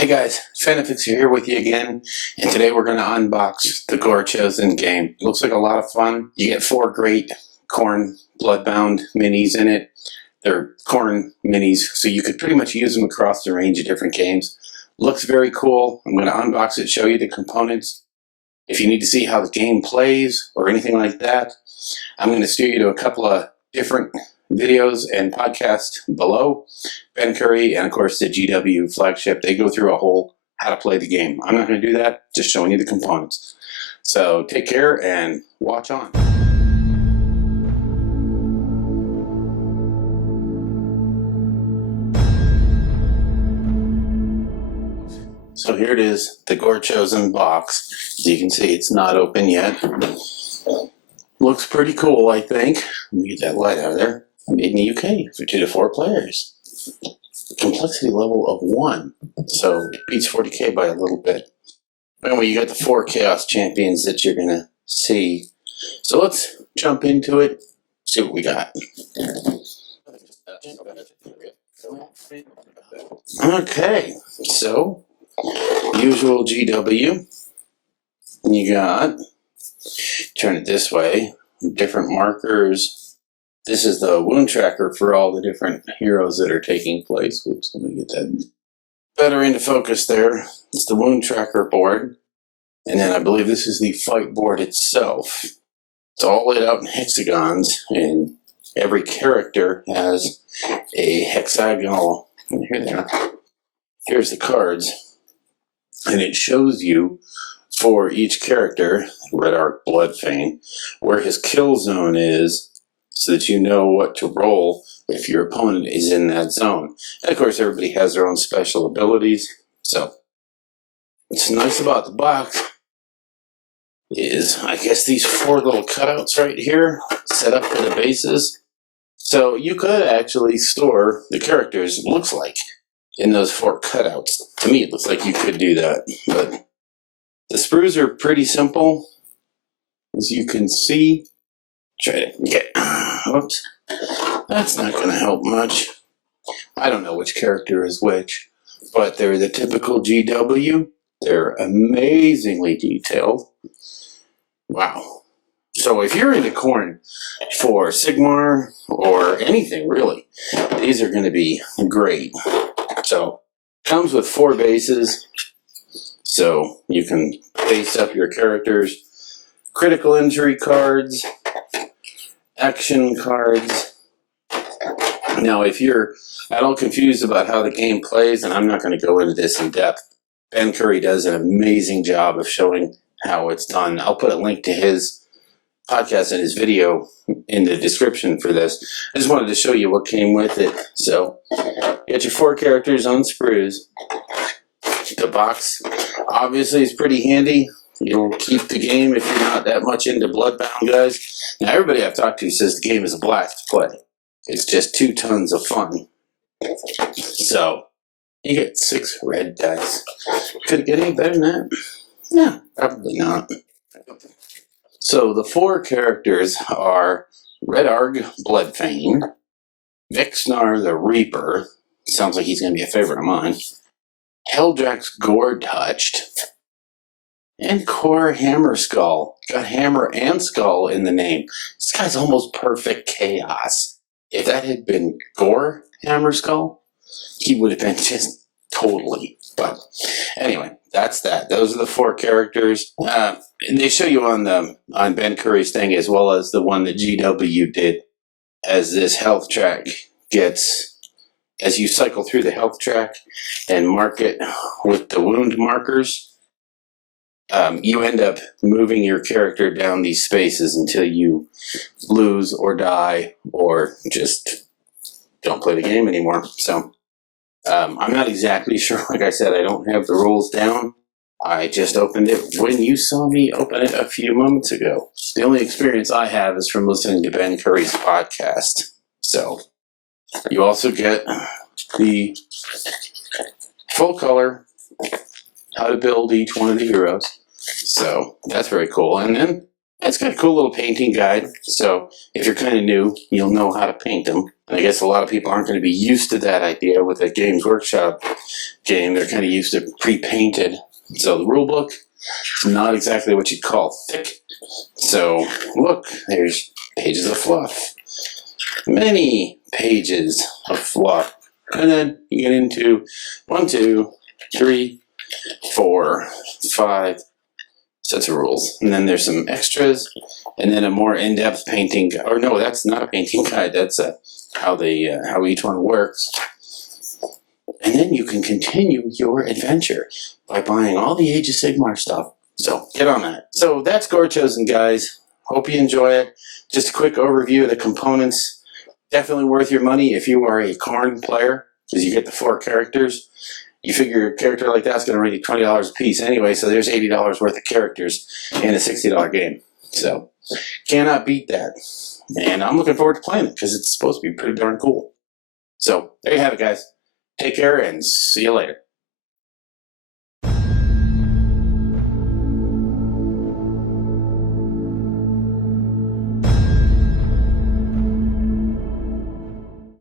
Hey guys, Fanafix here with you again, and today we're going to unbox the Gorechosen game. It looks like a lot of fun. You get 4 great corn Bloodbound minis in it. They're corn minis, so you could pretty much use them across the range of different games. Looks very cool. I'm going to unbox it, show you the components. If you need to see how the game plays or anything like that, I'm going to steer you to a couple of different videos and podcasts below. Ben Curry and of course the GW flagship, they go through a whole how to play the game. I'm not going to do that, just showing you the components. So take care and watch on. So here it is, the Gorechosen box. As you can see, it's not open yet. Looks pretty cool, I think. Let me get that light out of there. Made in the UK for 2 to 4 players. Complexity level of 1, so it beats 40k by a little bit. Anyway, you got the 4 Chaos Champions that you're gonna see. So let's jump into it, see what we got. Okay, so usual GW. You got, turn it this way, different markers. This is the wound tracker for all the different heroes that are taking place. Whoops, let me get that better into focus there. It's the wound tracker board. And then I believe this is the fight board itself. It's all laid out in hexagons, and every character has a hexagonal. Here they are. Here's the cards. And it shows you for each character, Red Arc Bloodfane, where his kill zone is, so that you know what to roll if your opponent is in that zone. And of course, everybody has their own special abilities. So, what's nice about the box is, I guess, these 4 little cutouts right here, set up for the bases. So you could actually store the characters, it looks like, in those 4 cutouts. To me, it looks like you could do that. But the sprues are pretty simple, as you can see. Try to get, whoops, that's not going to help much. I don't know which character is which, but they're the typical GW. They're amazingly detailed. Wow. So if you're into corn for Sigmar or anything really, these are going to be great. So comes with 4 bases, so you can base up your characters. Critical injury cards, action cards. Now, if you're at all confused about how the game plays, and I'm not going to go into this in depth, Ben Curry does an amazing job of showing how it's done. I'll put a link to his podcast and his video in the description for this. I just wanted to show you what came with it. So, you got your 4 characters on sprues. The box obviously is pretty handy. You'll keep the game if you're not that much into Bloodbound, guys. Now, everybody I've talked to says the game is a blast to play. It's just 2 tons of fun. So, you get 6 red dice. Could it get any better than that? No, probably not. So, the 4 characters are Red Arc Bloodfane, Vixnar the Reaper. Sounds like he's going to be a favorite of mine. Heldrax Gore Touched. And Core Hammer Skull. Got hammer and skull in the name. This guy's almost perfect chaos. If that had been Gore Hammer Skull, he would have been just totally. But anyway, that's that. Those are the 4 characters. And they show you on Ben Curry's thing, as well as the one that GW did, as this health track gets, as you cycle through the health track and mark it with the wound markers. You end up moving your character down these spaces until you lose or die or just don't play the game anymore. So I'm not exactly sure. Like I said, I don't have the rules down. I just opened it when you saw me open it a few moments ago. The only experience I have is from listening to Ben Curry's podcast. So you also get the full color, how to build each one of the heroes. So that's very cool. And then it's got a cool little painting guide. So if you're kind of new, you'll know how to paint them. And I guess a lot of people aren't going to be used to that idea with a Games Workshop game. They're kind of used to pre-painted. So the rule book is not exactly what you'd call thick. So look, there's pages of fluff. Many pages of fluff. And then you get into 1, 2, 3, 4, 5 sets of rules. And then there's some extras, and then a more in-depth painting. Or no, that's not a painting guide. That's how each one works. And then you can continue your adventure by buying all the Age of Sigmar stuff. So get on that. So that's Gorechosen, guys. Hope you enjoy it. Just a quick overview of the components. Definitely worth your money if you are a Khorne player, because you get the 4 characters. You figure a character like that's going to run you $20 a piece anyway, so there's $80 worth of characters in a $60 game. So cannot beat that. And I'm looking forward to playing it because it's supposed to be pretty darn cool. So there you have it, guys. Take care and see you later.